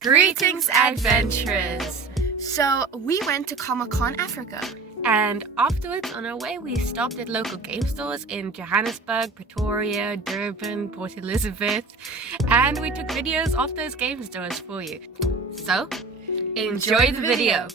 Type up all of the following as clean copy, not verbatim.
Greetings, adventurers! So we went to Comic-Con Africa. And afterwards, on our way, we stopped at local game stores in Johannesburg, Pretoria, Durban, Port Elizabeth, and we took videos of those game stores for you. So, enjoy the video!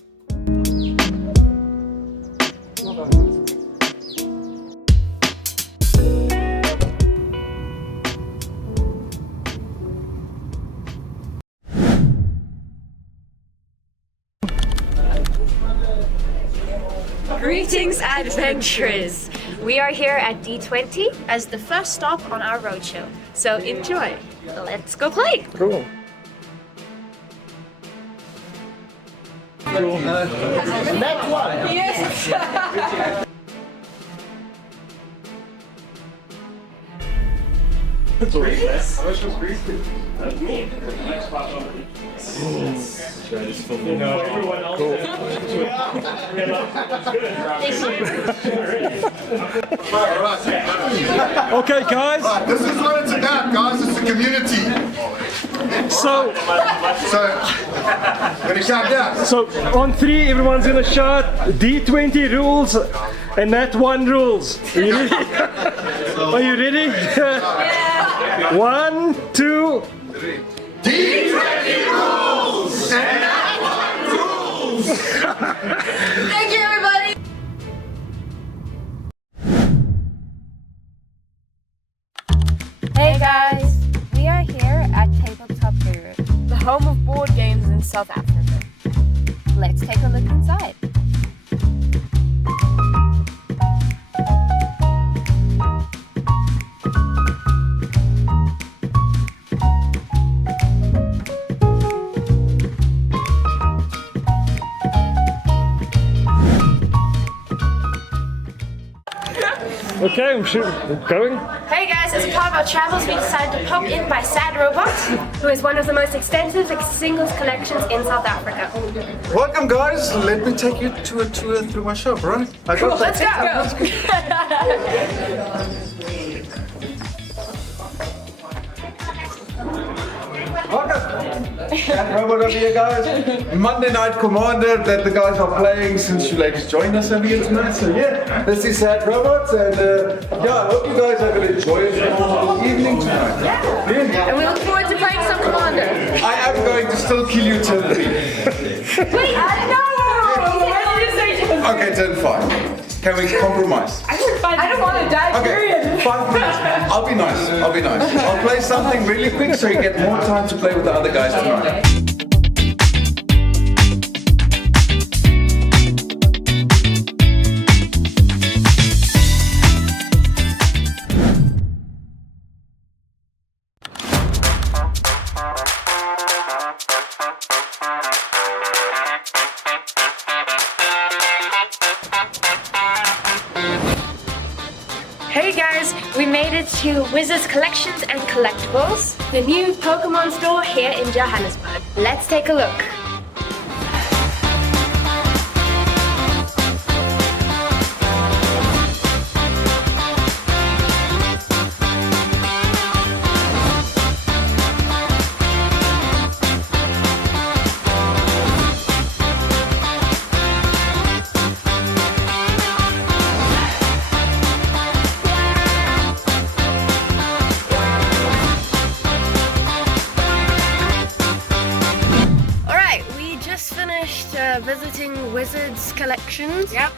Greetings, adventurers! We are here at D20 As the first stop on our roadshow. so enjoy. Let's go play! Cool. Okay, guys. This is what it's about, guys. It's a community. So Gonna shout down. So on three, everyone's gonna shout D20 rules and NatOne rules. Are you ready? Are you ready? Yeah. 1, 2. D20 rules and NatOne rules. Thank you, everybody! Hey guys, we are here at Tabletop, the home of board games in South Africa. Let's take a look inside. Okay, I'm sure we're going. Hey guys, as part of our travels, we decided to pop in by Sad Robot, who is one of the most extensive singles collections in South Africa. Welcome, guys. Let me take you to a tour through my shop, right? Cool, let's go! Robot over here, guys. Monday Night Commander that the guys are playing since you ladies joined us over here tonight. So yeah, this is Sad Robots, and yeah, I hope you guys are going to enjoy your evening tonight. Yeah. And we look forward to playing some Commander. I am going to still kill you turn 3. Wait, Why did you say Okay, turn 5. Can we compromise? I don't want to die, Okay, 5 minutes. I'll be nice. I'll play something really quick so you get more time to play with the other guys tonight. Hey guys, we made it to Wizards Collections and Collectibles, the new Pokémon store here in Johannesburg. Let's take a look. Visiting Wizards Collections. Yep.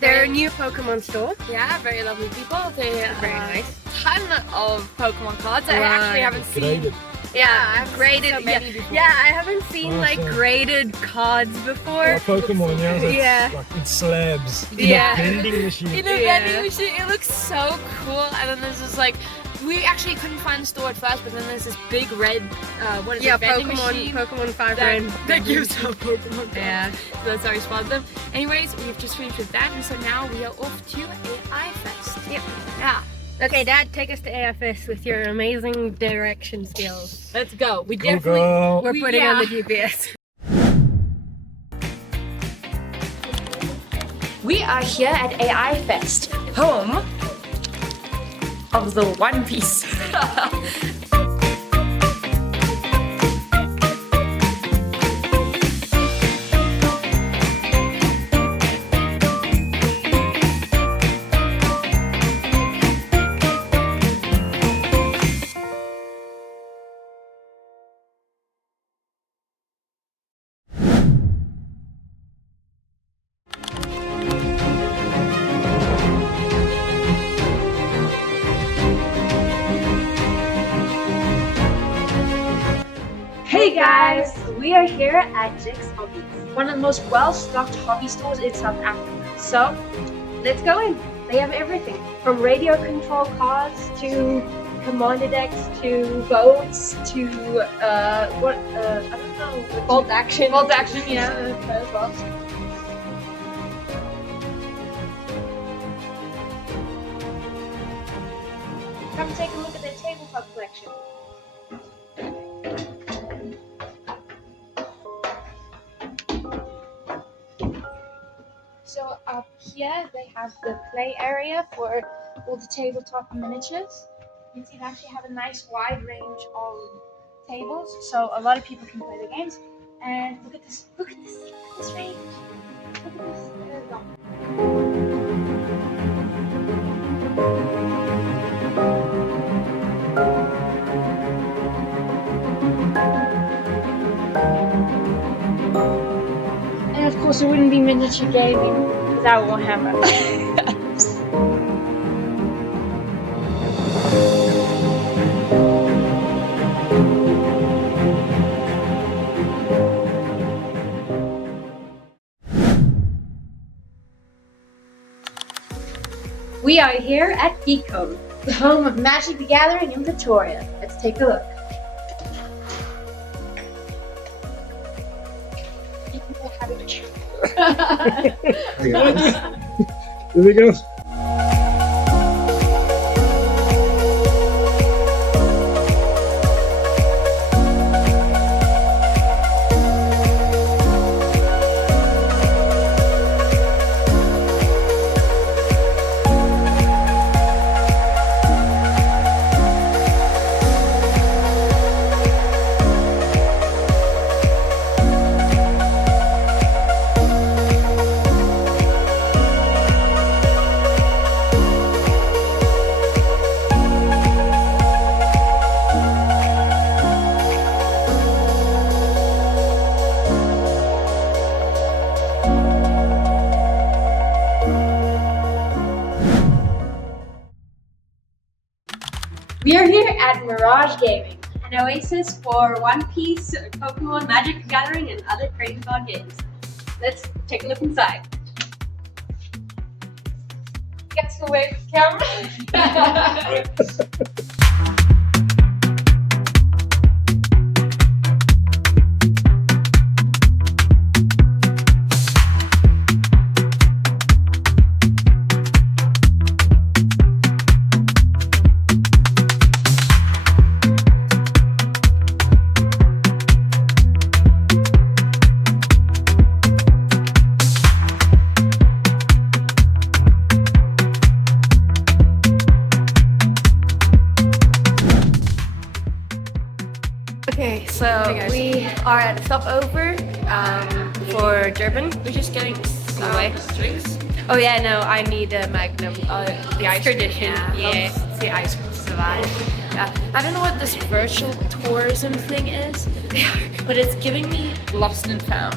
Their new Pokemon store. Yeah, very lovely people. They Very nice. ton of Pokemon cards. I actually haven't seen. Yeah, I've graded. seen so many before. Yeah, I haven't seen like Awesome. graded cards before. Like Pokémon, yeah, that's Yeah. like in slabs. Yeah. In a vending machine. In a Yeah. vending machine, it looks so cool. And then there's this like, we actually couldn't find the store at first, but then there's this big red, what is Yeah, it, vending machine Pokemon 5 that, grand. that gives out Pokemon cards. Yeah. So that's how we spotted them. Anyways, we've just finished with that, and so now we are off to AI Fest. Yep. Yeah. Okay, Dad, take us to AFS with your amazing direction skills. Let's go. We Go, definitely. girl. We're putting yeah. on the GPS. We are here at AI Fest, home of the One Piece. guys, we are here at Geek's Hobbies, one of the most well-stocked hobby stores in South Africa. So, let's go in. They have everything from radio control cars to commander decks to boats to I don't know. Bolt action. Bolt action, yeah, as well. Come take a look at their tabletop collection. So up here they have the play area for all the tabletop miniatures. You can see they actually have a nice wide range of tables, so a lot of people can play the games. And look at this range. Look at this. There we go. And of course, it wouldn't be miniature gaming without Warhammer. We are here at Geek, the home of Magic the Gathering in Pretoria. Let's take a look. Hey guys. Here we go. We are here at Mirage Gaming, an oasis for One Piece, Pokémon, Magic the Gathering, and other trading card games. Let's take a look inside. Gets away from the camera. Okay, so we are at a stopover for Durban. We're just getting away. Drinks? Oh yeah, no, I need a Magnum. The ice tradition. Yeah, it's the ice survive. Yeah. I don't know what this virtual tourism thing is, but it's giving me lost and found.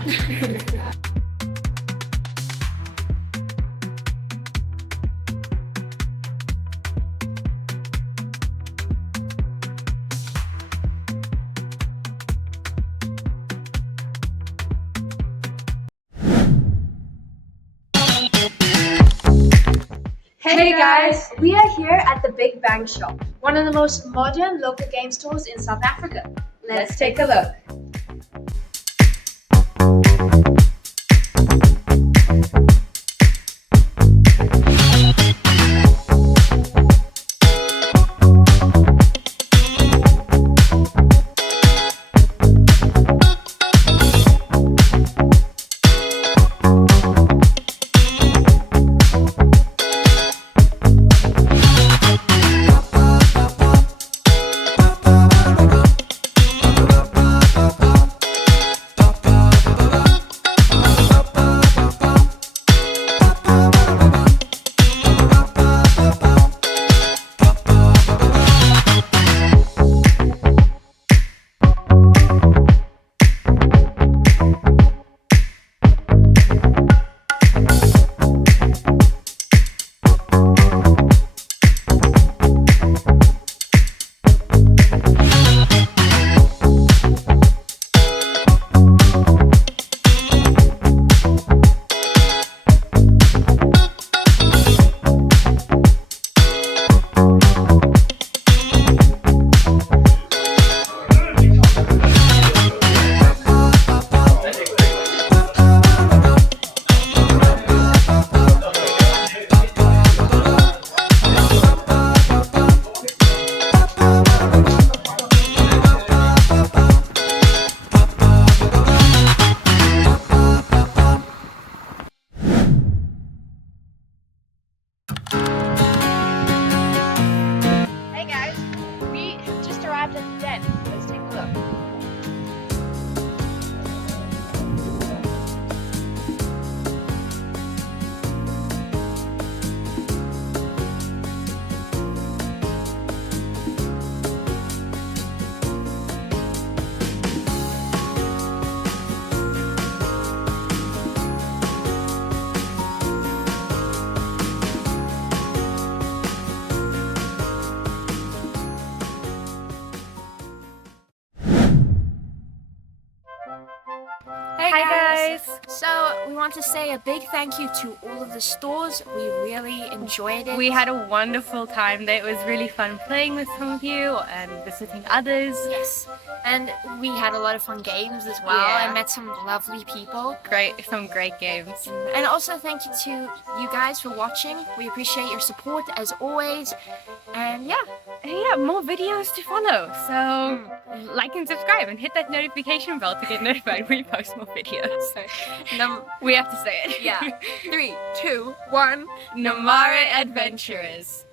Hey guys, we are here at the Big Bang Shop, one of the most modern local game stores in South Africa. Let's take a look. Hi guys. So we want to say a big thank you to all of the stores. We really enjoyed it. We had a wonderful time there. It was really fun playing with some of you and visiting others. Yes, and we had a lot of fun games as well. Yeah. I met some lovely people. Some great games. And also thank you to you guys for watching. We appreciate your support as always. And yeah, more videos to follow. So like and subscribe and hit that notification bell to get notified when we post more videos. So we have to say it. Yeah. 3, 2, 1. Namare Adventurers.